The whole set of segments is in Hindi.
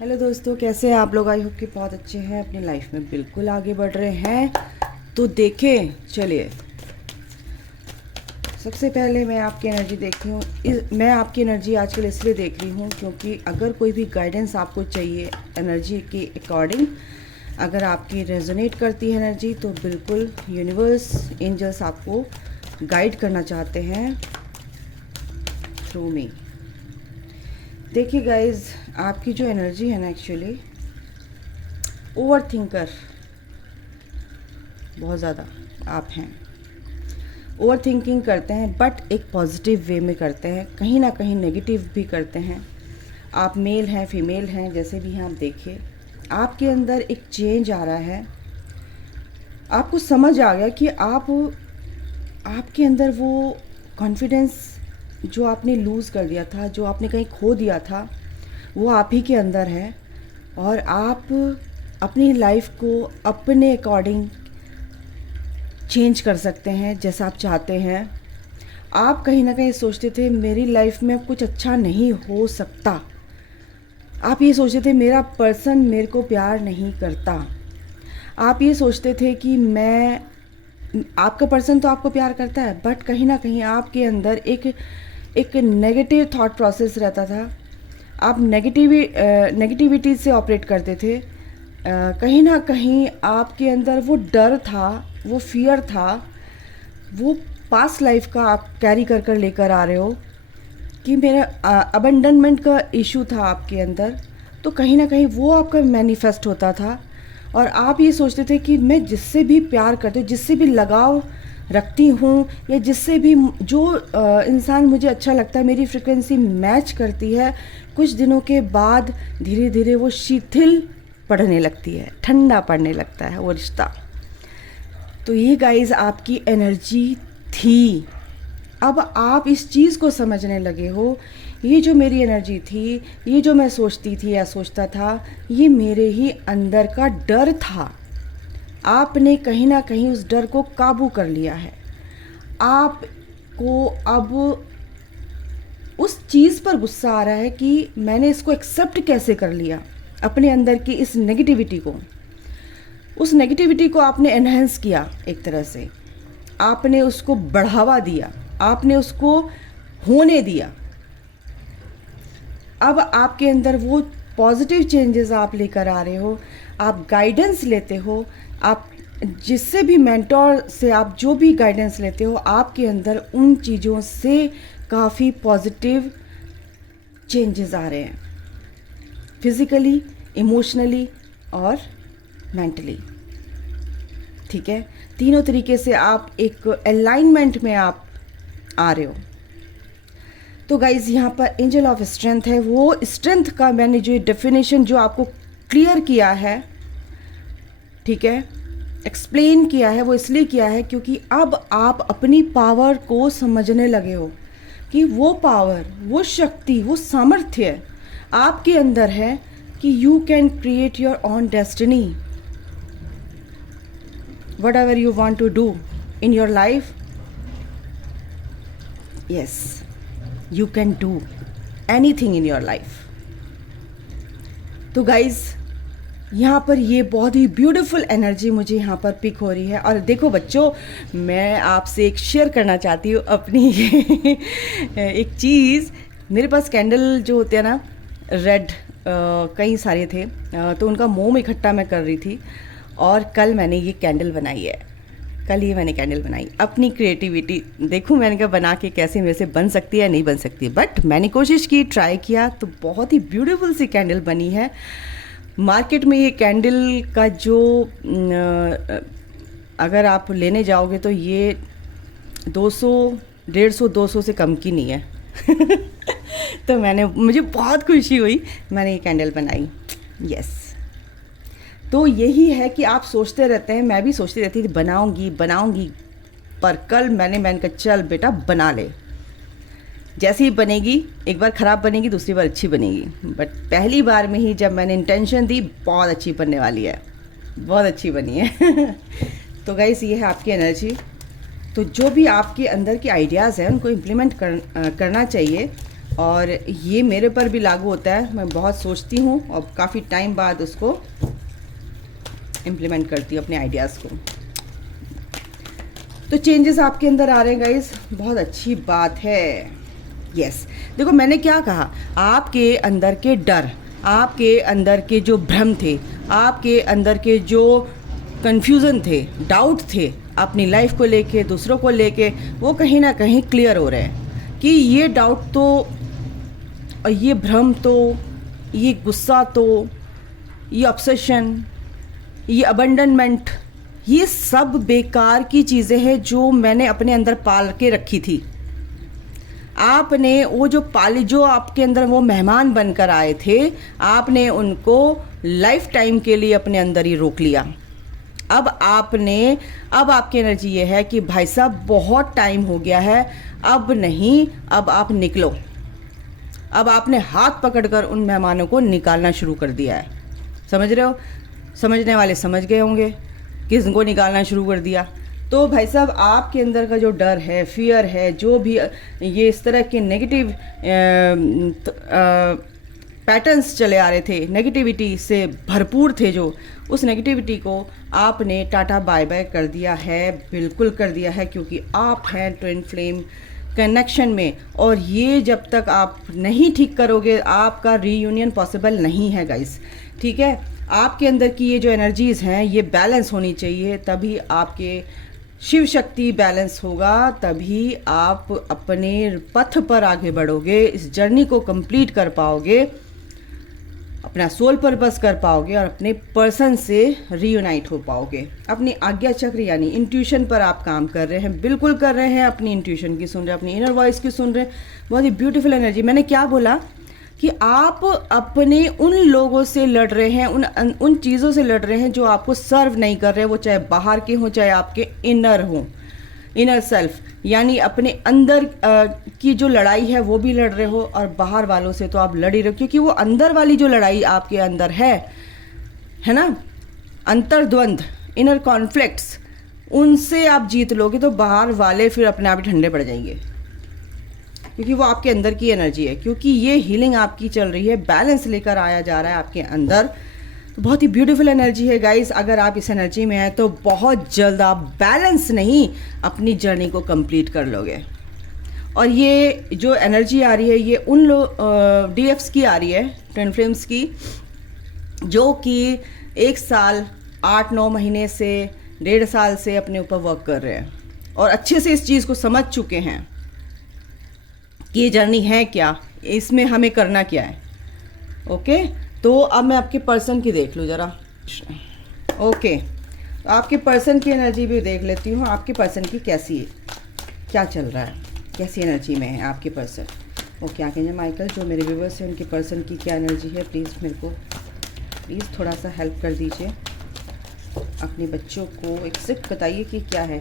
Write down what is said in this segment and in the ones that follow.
हेलो दोस्तों, कैसे हैं आप लोग। आई होप कि बहुत अच्छे हैं, अपनी लाइफ में बिल्कुल आगे बढ़ रहे हैं। तो देखें, चलिए सबसे पहले मैं आपकी एनर्जी देखती हूँ। मैं आपकी एनर्जी आजकल इसलिए देख रही हूँ क्योंकि अगर कोई भी गाइडेंस आपको चाहिए एनर्जी के अकॉर्डिंग, अगर आपकी रेजोनेट करती है एनर्जी, तो बिल्कुल यूनिवर्स एंजल्स आपको गाइड करना चाहते हैं थ्रू मी। देखिए गाइज, आपकी जो एनर्जी है ना, एक्चुअली ओवर थिंकर बहुत ज़्यादा आप हैं। ओवर थिंकिंग करते हैं, बट एक पॉजिटिव वे में करते हैं, कहीं ना कहीं नेगेटिव भी करते हैं। आप मेल हैं, फीमेल हैं, जैसे भी हैं, आप देखिए आपके अंदर एक चेंज आ रहा है। आपको समझ आ गया कि आपके अंदर वो कॉन्फिडेंस जो आपने लूज़ कर दिया था, जो आपने कहीं खो दिया था, वो आप ही के अंदर है। और आप अपनी लाइफ को अपने अकॉर्डिंग चेंज कर सकते हैं जैसा आप चाहते हैं। आप कहीं ना कहीं सोचते थे मेरी लाइफ में अब कुछ अच्छा नहीं हो सकता। आप ये सोचते थे मेरा पर्सन मेरे को प्यार नहीं करता। आप ये सोचते थे कि आपका पर्सन तो आपको प्यार करता है, बट कहीं ना कहीं आपके अंदर एक नेगेटिव थॉट प्रोसेस रहता था। आप नेगेटिविटी से ऑपरेट करते थे। कहीं ना कहीं आपके अंदर वो डर था, वो फियर था, वो पास्ट लाइफ का आप कैरी कर कर लेकर आ रहे हो कि मेरा अबंडनमेंट का इशू था आपके अंदर। तो कहीं ना कहीं वो आपका मैनिफेस्ट होता था और आप ये सोचते थे कि मैं जिससे भी प्यार करती हूँ, जिससे भी लगाव रखती हूँ, या जिससे भी जो इंसान मुझे अच्छा लगता है, मेरी फ्रिक्वेंसी मैच करती है, कुछ दिनों के बाद धीरे धीरे वो शिथिल पड़ने लगती है, ठंडा पड़ने लगता है वो रिश्ता। तो ये गाइस आपकी एनर्जी थी। अब आप इस चीज़ को समझने लगे हो, ये जो मेरी एनर्जी थी, ये जो मैं सोचती थी या सोचता था, ये मेरे ही अंदर का डर था। आपने कहीं ना कहीं उस डर को काबू कर लिया है। आपको अब उस चीज़ पर गुस्सा आ रहा है कि मैंने इसको एक्सेप्ट कैसे कर लिया, अपने अंदर की इस नेगेटिविटी को। उस नेगेटिविटी को आपने एनहेंस किया, एक तरह से आपने उसको बढ़ावा दिया, आपने उसको होने दिया। अब आपके अंदर वो पॉजिटिव चेंजेस आप लेकर आ रहे हो, आप गाइडेंस लेते हो। आप जिससे भी मेंटोर से आप जो भी गाइडेंस लेते हो, आपके अंदर उन चीज़ों से काफ़ी पॉजिटिव चेंजेस आ रहे हैं, फिज़िकली, इमोशनली और मेंटली। ठीक है, तीनों तरीके से आप एक अलाइनमेंट में आप आ रहे हो। तो गाइज, यहाँ पर एंजल ऑफ स्ट्रेंथ है। वो स्ट्रेंथ का मैंने जो डेफिनेशन जो आपको क्लियर किया है, ठीक है, एक्सप्लेन किया है, वो इसलिए किया है क्योंकि अब आप अपनी पावर को समझने लगे हो कि वो पावर, वो शक्ति, वो सामर्थ्य आपके अंदर है कि you can create your own destiny. Whatever you want to do in your life, yes, you can do anything in your life. तो गाइज, यहाँ पर ये बहुत ही ब्यूटीफुल एनर्जी मुझे यहाँ पर पिक हो रही है। और देखो बच्चों, मैं आपसे एक शेयर करना चाहती हूँ अपनी एक चीज़। मेरे पास कैंडल जो होते हैं ना, रेड, कई सारे थे, तो उनका मोम इकट्ठा मैं कर रही थी और कल मैंने ये कैंडल बनाई है। कल ये मैंने कैंडल बनाई, अपनी क्रिएटिविटी देखूं मैंने कहा बना के कैसे मेरे से बन सकती है, नहीं बन सकती, बट मैंने कोशिश की, ट्राई किया, तो बहुत ही ब्यूटीफुल सी कैंडल बनी है। मार्केट में ये कैंडल का जो अगर आप लेने जाओगे तो ये 200, 150, 200 से कम की नहीं है। तो मुझे बहुत खुशी हुई, मैंने ये कैंडल बनाई। यस, तो यही है कि आप सोचते रहते हैं, मैं भी सोचती रहती थी बनाऊंगी, पर कल मैंने कहा चल बेटा बना ले। जैसे ही बनेगी, एक बार ख़राब बनेगी, दूसरी बार अच्छी बनेगी, बट पहली बार में ही जब मैंने इंटेंशन दी, बहुत अच्छी बनने वाली है, बहुत अच्छी बनी है। तो गाइस, ये है आपकी एनर्जी। तो जो भी आपके अंदर के आइडियाज़ हैं उनको इम्प्लीमेंट करना चाहिए। और ये मेरे पर भी लागू होता है। मैं बहुत सोचती हूँ और काफ़ी टाइम बाद उसको इम्प्लीमेंट करती हूँ अपने आइडियाज़ को। तो चेंजेस आपके अंदर आ रहे हैं गाइस, बहुत अच्छी बात है। यस, देखो मैंने क्या कहा, आपके अंदर के डर, आपके अंदर के जो भ्रम थे, आपके अंदर के जो कन्फ्यूज़न थे, डाउट थे अपनी लाइफ को लेके, दूसरों को लेके, वो कहीं ना कहीं क्लियर हो रहे हैं कि ये डाउट तो, और ये भ्रम तो, ये गुस्सा तो, ये ऑब्सेशन, ये अबंडनमेंट, ये सब बेकार की चीज़ें हैं जो मैंने अपने अंदर पाल के रखी थी। आपने वो जो पाली, जो आपके अंदर वो मेहमान बनकर आए थे, आपने उनको लाइफ टाइम के लिए अपने अंदर ही रोक लिया। अब आपकी एनर्जी ये है कि भाई साहब बहुत टाइम हो गया है, अब नहीं, अब आप निकलो। अब आपने हाथ पकड़कर उन मेहमानों को निकालना शुरू कर दिया है। समझ रहे हो? समझने वाले समझ गए होंगे किसको निकालना शुरू कर दिया। तो भाई साहब आपके अंदर का जो डर है, फियर है, जो भी ये इस तरह के नेगेटिव पैटर्न्स चले आ रहे थे, नेगेटिविटी से भरपूर थे, जो उस नेगेटिविटी को आपने टाटा बाय बाय कर दिया है, बिल्कुल कर दिया है, क्योंकि आप हैं ट्विन फ्लेम कनेक्शन में। और ये जब तक आप नहीं ठीक करोगे, आपका रीयूनियन पॉसिबल नहीं है गाइस। ठीक है, आपके अंदर की ये जो एनर्जीज़ हैं ये बैलेंस होनी चाहिए, तभी आपके शिव शक्ति बैलेंस होगा, तभी आप अपने पथ पर आगे बढ़ोगे, इस जर्नी को कंप्लीट कर पाओगे, अपना सोल पर्पस कर पाओगे और अपने पर्सन से रीयूनाइट हो पाओगे। अपनी आज्ञा चक्र यानी इंट्यूशन पर आप काम कर रहे हैं, बिल्कुल कर रहे हैं, अपनी इंट्यूशन की सुन रहे हैं, अपनी इनर वॉइस की सुन रहे हैं। बहुत ही ब्यूटीफुल एनर्जी। मैंने क्या बोला कि आप अपने उन लोगों से लड़ रहे हैं, उन चीज़ों से लड़ रहे हैं जो आपको सर्व नहीं कर रहे, वो चाहे बाहर के हों, चाहे आपके इनर हों, इनर सेल्फ यानी अपने अंदर की जो लड़ाई है वो भी लड़ रहे हो, और बाहर वालों से तो आप लड़ ही रहे हो, क्योंकि वो अंदर वाली जो लड़ाई आपके अंदर है ना, अंतर्द्वंद, इनर कॉन्फ्लिक्ट्स, उनसे आप जीत लोगे तो बाहर वाले फिर अपने आप ही ठंडे पड़ जाएंगे, क्योंकि वो आपके अंदर की एनर्जी है। क्योंकि ये हीलिंग आपकी चल रही है, बैलेंस लेकर आया जा रहा है आपके अंदर। तो बहुत ही ब्यूटीफुल एनर्जी है गाइस। अगर आप इस एनर्जी में हैं तो बहुत जल्द आप बैलेंस नहीं, अपनी जर्नी को कंप्लीट कर लोगे। और ये जो एनर्जी आ रही है ये उन DFs की आ रही है, ट्विन फ्लेम्स की, जो कि 1 साल 8-9 महीने से 1.5 साल से अपने ऊपर वर्क कर रहे हैं और अच्छे से इस चीज़ को समझ चुके हैं कि ये जर्नी है क्या, इसमें हमें करना क्या है। ओके, तो अब मैं आपके पर्सन की देख लूँ ज़रा। ओके, तो आपके पर्सन की एनर्जी भी देख लेती हूँ। आपके पर्सन की कैसी है, क्या चल रहा है, कैसी एनर्जी में है आपके पर्सन। ओके, आर्कएंजल माइकल, जो मेरे व्यूअर्स हैं उनके पर्सन की क्या एनर्जी है, प्लीज़ मेरे को थोड़ा सा हेल्प कर दीजिए। अपने बच्चों को एक सिर्फ बताइए कि क्या है।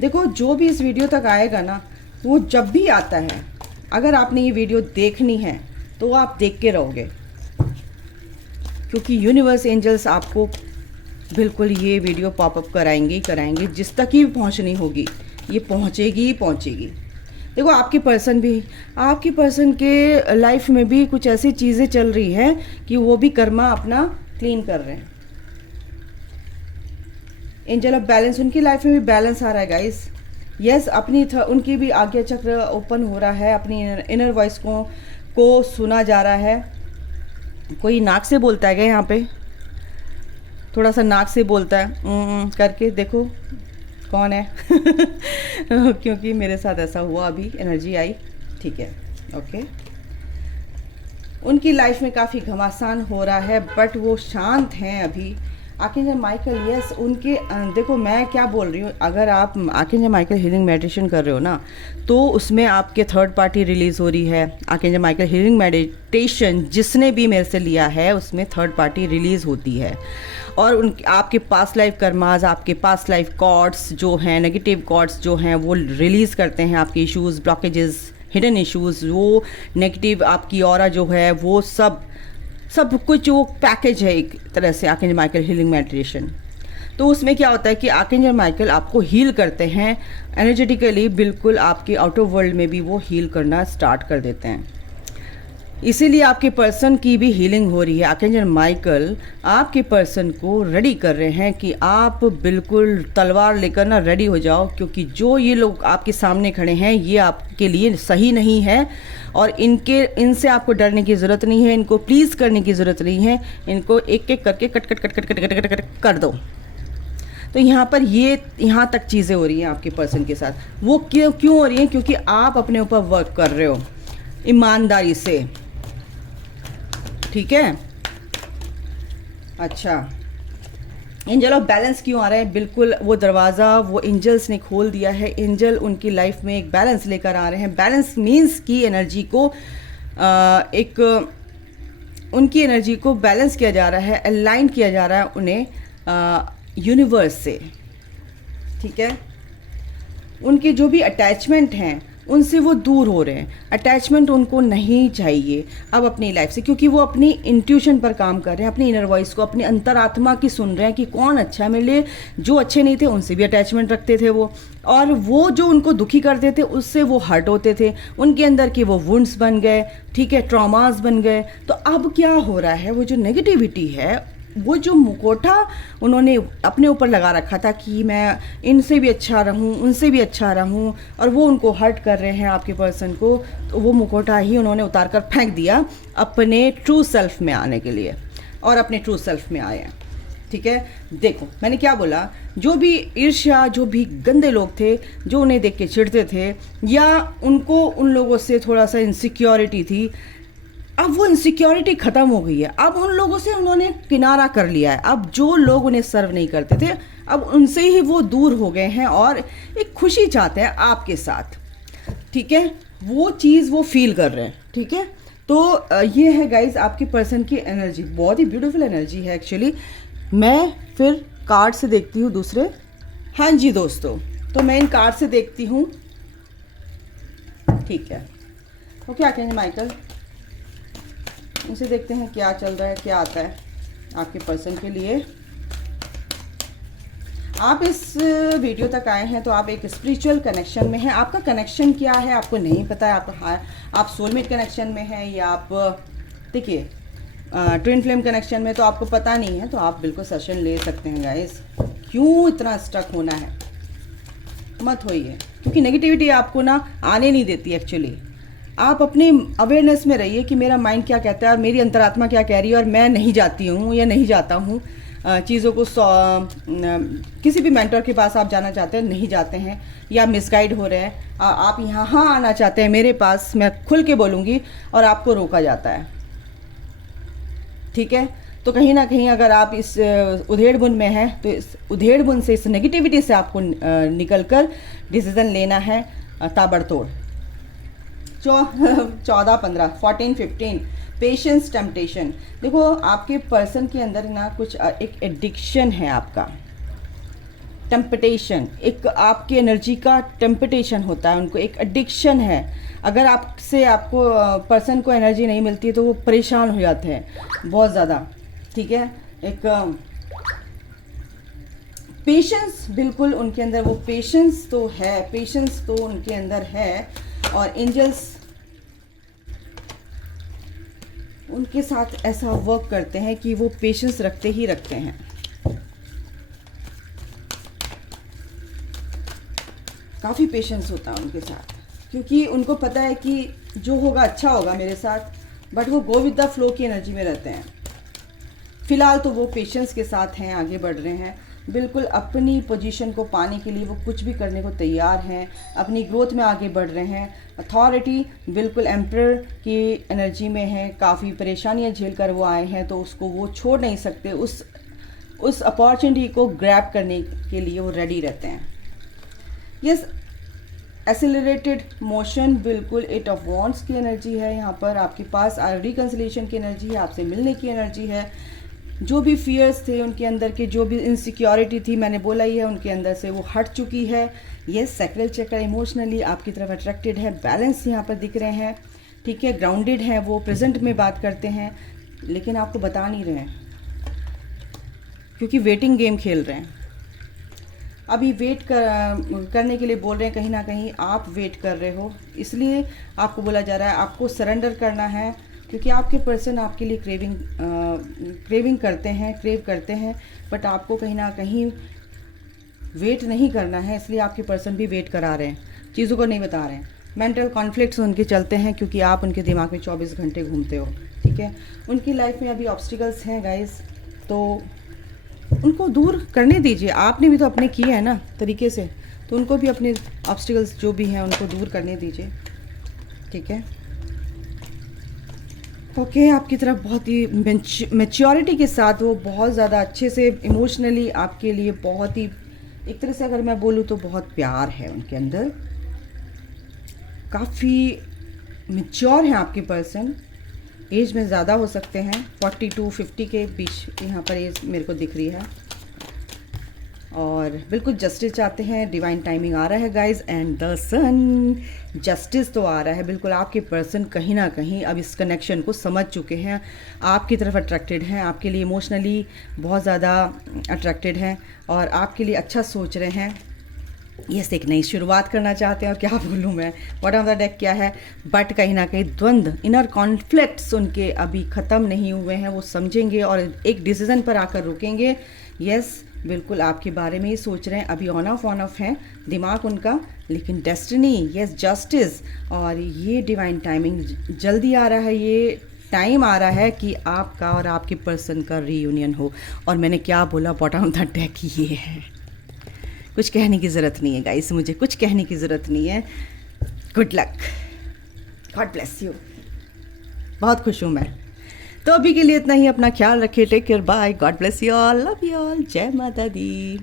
देखो, जो भी इस वीडियो तक आएगा ना, वो जब भी आता है, अगर आपने ये वीडियो देखनी है तो आप देख के रहोगे, क्योंकि यूनिवर्स एंजल्स आपको बिल्कुल ये वीडियो पॉपअप कराएंगे, जिस तक ही पहुंचनी होगी ये पहुंचेगी ही पहुंचेगी। देखो, आपके पर्सन के लाइफ में भी कुछ ऐसी चीज़ें चल रही हैं कि वो भी कर्मा अपना क्लीन कर रहे हैं। एंजल ऑफ बैलेंस, उनकी लाइफ में भी बैलेंस आ रहा है गाइस। यस, उनकी भी आज्ञा चक्र ओपन हो रहा है, अपनी इनर वॉइस को सुना जा रहा है। कोई नाक से बोलता है क्या यहाँ पे? थोड़ा सा नाक से बोलता है करके देखो कौन है। क्योंकि मेरे साथ ऐसा हुआ, अभी एनर्जी आई। ठीक है, ओके। उनकी लाइफ में काफ़ी घमासान हो रहा है, बट वो शांत हैं अभी। आर्कएंजल माइकल, यस, उनके देखो मैं क्या बोल रही हूँ, अगर आप आर्कएंजल माइकल हीलिंग मेडिटेशन कर रहे हो ना, तो उसमें आपके थर्ड पार्टी रिलीज़ हो रही है। आर्कएंजल माइकल हीलिंग मेडिटेशन जिसने भी मेरे से लिया है उसमें थर्ड पार्टी रिलीज़ होती है, और आपके पास्ट लाइफ कर्माज, आपके पास्ट लाइफ कॉर्ड्स जो हैं, नेगेटिव कॉर्ड्स जो हैं, वो रिलीज़ करते हैं आपके इश्यूज़, ब्लॉकेजेस, हिडन इश्यूज़, वो नेगेटिव आपकी ऑरा जो है, वो सब कुछ वो पैकेज है एक तरह से आर्कएंजल माइकल हीलिंग मेडिटेशन। तो उसमें क्या होता है कि आर्कएंजल माइकल आपको हील करते हैं एनर्जेटिकली, बिल्कुल आपके आउटर वर्ल्ड में भी वो हील करना स्टार्ट कर देते हैं। इसीलिए आपके पर्सन की भी हीलिंग हो रही है। आर्कएंजल माइकल आपके पर्सन को रेडी कर रहे हैं कि आप बिल्कुल तलवार लेकर ना रेडी हो जाओ, क्योंकि जो ये लोग आपके सामने खड़े हैं ये आपके लिए सही नहीं है और इनसे आपको डरने की ज़रूरत नहीं है, इनको प्लीज़ करने की ज़रूरत नहीं है, इनको एक एक करके cut cut cut cut cut cut cut cut कर दो। तो यहाँ पर ये यहाँ तक चीज़ें हो रही हैं आपके पर्सन के साथ। वो क्यों हो रही हैं? क्योंकि आप अपने ऊपर वर्क कर रहे हो ईमानदारी से, ठीक है। अच्छा, एंजल ऑफ बैलेंस क्यों आ रहा है? बिल्कुल वो दरवाज़ा वो एंजल्स ने खोल दिया है। एंजल उनकी लाइफ में एक बैलेंस लेकर आ रहे हैं। बैलेंस मीन्स की एनर्जी को उनकी एनर्जी को बैलेंस किया जा रहा है, अलाइन किया जा रहा है उन्हें यूनिवर्स से, ठीक है। उनके जो भी अटैचमेंट हैं उनसे वो दूर हो रहे हैं। अटैचमेंट उनको नहीं चाहिए अब अपनी लाइफ से, क्योंकि वो अपनी इंट्यूशन पर काम कर रहे हैं, अपनी इनर वॉइस को, अपनी अंतरात्मा की सुन रहे हैं कि कौन अच्छा है मेरे लिए। जो अच्छे नहीं थे उनसे भी अटैचमेंट रखते थे वो, और वो जो उनको दुखी करते थे उससे वो हर्ट होते थे, उनके अंदर के वो वुंड्स बन गए, ठीक है, ट्रॉमास बन गए। तो अब क्या हो रहा है, वो जो नेगेटिविटी है, वो जो मुखौटा उन्होंने अपने ऊपर लगा रखा था कि मैं इनसे भी अच्छा रहूं, उनसे भी अच्छा रहूं, और वो उनको हर्ट कर रहे हैं आपके पर्सन को, तो वो मुखौटा ही उन्होंने उतार कर फेंक दिया अपने ट्रू सेल्फ में आने के लिए, और अपने ट्रू सेल्फ में आए हैं, ठीक है। देखो मैंने क्या बोला, जो भी ईर्ष्या, जो भी गंदे लोग थे जो उन्हें देख के चिढ़ते थे, या उनको उन लोगों से थोड़ा सा इनसिक्योरिटी थी, अब वो इनसिक्योरिटी ख़त्म हो गई है। अब उन लोगों से उन्होंने किनारा कर लिया है। अब जो लोग उन्हें सर्व नहीं करते थे अब उनसे ही वो दूर हो गए हैं और एक खुशी चाहते हैं आपके साथ, ठीक है। वो चीज़ वो फील कर रहे हैं, ठीक है। तो ये है गाइज आपके पर्सन की एनर्जी, बहुत ही ब्यूटीफुल एनर्जी है एक्चुअली। मैं फिर कार्ड से देखती हूँ दूसरे। हाँ जी दोस्तों, तो मैं इन कार्ड से देखती हूँ, ठीक है। तो क्या कहेंगे माइकल, इसे देखते हैं क्या चल रहा है, क्या आता है आपके पर्सन के लिए। आप इस वीडियो तक आए हैं तो आप एक स्पिरिचुअल कनेक्शन में हैं। आपका कनेक्शन क्या है आपको नहीं पता है। आप सोलमेट कनेक्शन में हैं या आप देखिए ट्विन फ्लेम कनेक्शन में, तो आपको पता नहीं है, तो आप बिल्कुल सेशन ले सकते हैं गाइस। क्यों इतना स्टक होना है, मत होइए, क्योंकि नेगेटिविटी आपको ना आने नहीं देती एक्चुअली। आप अपनी अवेयरनेस में रहिए कि मेरा माइंड क्या कहता है और मेरी अंतरात्मा क्या कह रही है, और मैं नहीं जाती हूँ या नहीं जाता हूँ चीज़ों को किसी भी मेंटर के पास आप जाना चाहते हैं नहीं जाते हैं, या मिसगाइड हो रहे हैं, आप यहाँ आना चाहते हैं मेरे पास, मैं खुल के बोलूँगी, और आपको रोका जाता है, ठीक है। तो कहीं ना कहीं अगर आप इस उधेड़-बुन में हैं तो इस उधेड़-बुन से, इस नेगेटिविटी से आपको निकल कर डिसीज़न लेना है ताबड़तोड़। 14, 15, 14, 15 पेशेंस, टेम्पटेशन। देखो आपके पर्सन के अंदर ना कुछ एक एडिक्शन है आपका, टेम्पटेशन, एक आपकी एनर्जी का टेम्पटेशन होता है, उनको एक एडिक्शन है। अगर आपसे आपको पर्सन को एनर्जी नहीं मिलती तो वो परेशान हो जाते हैं बहुत ज़्यादा, ठीक है। एक पेशेंस बिल्कुल उनके अंदर, वो पेशेंस तो है, पेशेंस तो उनके अंदर है, और एंजल्स उनके साथ ऐसा वर्क करते हैं कि वो पेशेंस रखते ही रखते हैं। काफ़ी पेशेंस होता है उनके साथ, क्योंकि उनको पता है कि जो होगा अच्छा होगा मेरे साथ, बट वो गो विद द फ्लो की एनर्जी में रहते हैं। फिलहाल तो वो पेशेंस के साथ हैं, आगे बढ़ रहे हैं, बिल्कुल अपनी पोजीशन को पाने के लिए वो कुछ भी करने को तैयार हैं, अपनी ग्रोथ में आगे बढ़ रहे हैं। अथॉरिटी बिल्कुल एम्परर की एनर्जी में है, काफ़ी परेशानियां झेल कर वो आए हैं, तो उसको वो छोड़ नहीं सकते, उस अपॉर्चुनिटी को ग्रैब करने के लिए वो रेडी रहते हैं। यस, एक्सेलरेटेड मोशन, बिल्कुल 8 ऑफ वॉन्ड्स की एनर्जी है यहाँ पर आपके पास, रिकन्सिलिएशन की एनर्जी है, आपसे मिलने की एनर्जी है। जो भी फियर्स थे उनके अंदर के, जो भी इनसिक्योरिटी थी, मैंने बोला ही है, उनके अंदर से वो हट चुकी है। ये सैक्रल चक्र इमोशनली आपकी तरफ अट्रैक्टेड है, बैलेंस यहाँ पर दिख रहे हैं, ठीक है, ग्राउंडेड हैं, वो प्रेजेंट में बात करते हैं, लेकिन आपको बता नहीं रहे हैं क्योंकि वेटिंग गेम खेल रहे हैं। अभी वेट करने के लिए बोल रहे हैं, कहीं ना कहीं आप वेट कर रहे हो, इसलिए आपको बोला जा रहा है आपको सरेंडर करना है क्योंकि आपके पर्सन आपके लिए क्रेविंग करते हैं, क्रेव करते हैं, बट आपको कहीं ना कहीं वेट नहीं करना है, इसलिए आपके पर्सन भी वेट करा रहे हैं, चीज़ों को नहीं बता रहे हैं। मेंटल कॉन्फ्लिक्ट्स उनके चलते हैं क्योंकि आप उनके दिमाग में 24 घंटे घूमते हो, ठीक है। उनकी लाइफ में अभी ऑब्स्टिकल्स हैं गाइस, तो उनको दूर करने दीजिए। आपने भी तो अपने किए हैं ना तरीके से, तो उनको भी अपने ऑब्स्टिकल्स जो भी हैं उनको दूर करने दीजिए, ठीक है। ओके, आपकी तरफ बहुत ही मैच्योरिटी के साथ वो बहुत ज़्यादा अच्छे से इमोशनली आपके लिए बहुत ही, एक तरह से अगर मैं बोलूँ तो बहुत प्यार है उनके अंदर, काफ़ी मैच्योर हैं आपके पर्सन। एज में ज़्यादा हो सकते हैं, 40 to 50 के बीच यहाँ पर एज मेरे को दिख रही है, और बिल्कुल जस्टिस चाहते हैं। डिवाइन टाइमिंग आ रहा है guys, and the sun, justice तो आ रहा है बिल्कुल। आपके पर्सन कहीं ना कहीं अब इस कनेक्शन को समझ चुके हैं, आपकी तरफ अट्रैक्टेड हैं, आपके लिए इमोशनली बहुत ज़्यादा अट्रैक्टेड हैं और आपके लिए अच्छा सोच रहे हैं। यस, एक नई शुरुआत करना चाहते हैं, और क्या बोलूँ मैं, बॉटम ऑफ द डेक क्या है, बट कहीं ना कहीं द्वंद्व, इनर कॉन्फ्लिक्ट्स उनके अभी ख़त्म नहीं हुए हैं। वो समझेंगे और एक डिसीज़न पर आकर रुकेंगे। यस, बिल्कुल आपके बारे में ही सोच रहे हैं, अभी ऑन ऑफ है दिमाग उनका, लेकिन डेस्टिनी, यस, जस्टिस, और ये डिवाइन टाइमिंग जल्दी आ रहा है। ये टाइम आ रहा है कि आपका और आपके पर्सन का रीयूनियन हो। और मैंने क्या बोला, बॉटम ऑफ द डेक ये है। कुछ कहने की ज़रूरत नहीं है गाइस, मुझे कुछ कहने की ज़रूरत नहीं है। Good luck, God bless you, बहुत खुश हूँ मैं। तो अभी के लिए इतना ही, अपना ख्याल रखिए, take care, bye, God bless you all, love you all, जय माता दी।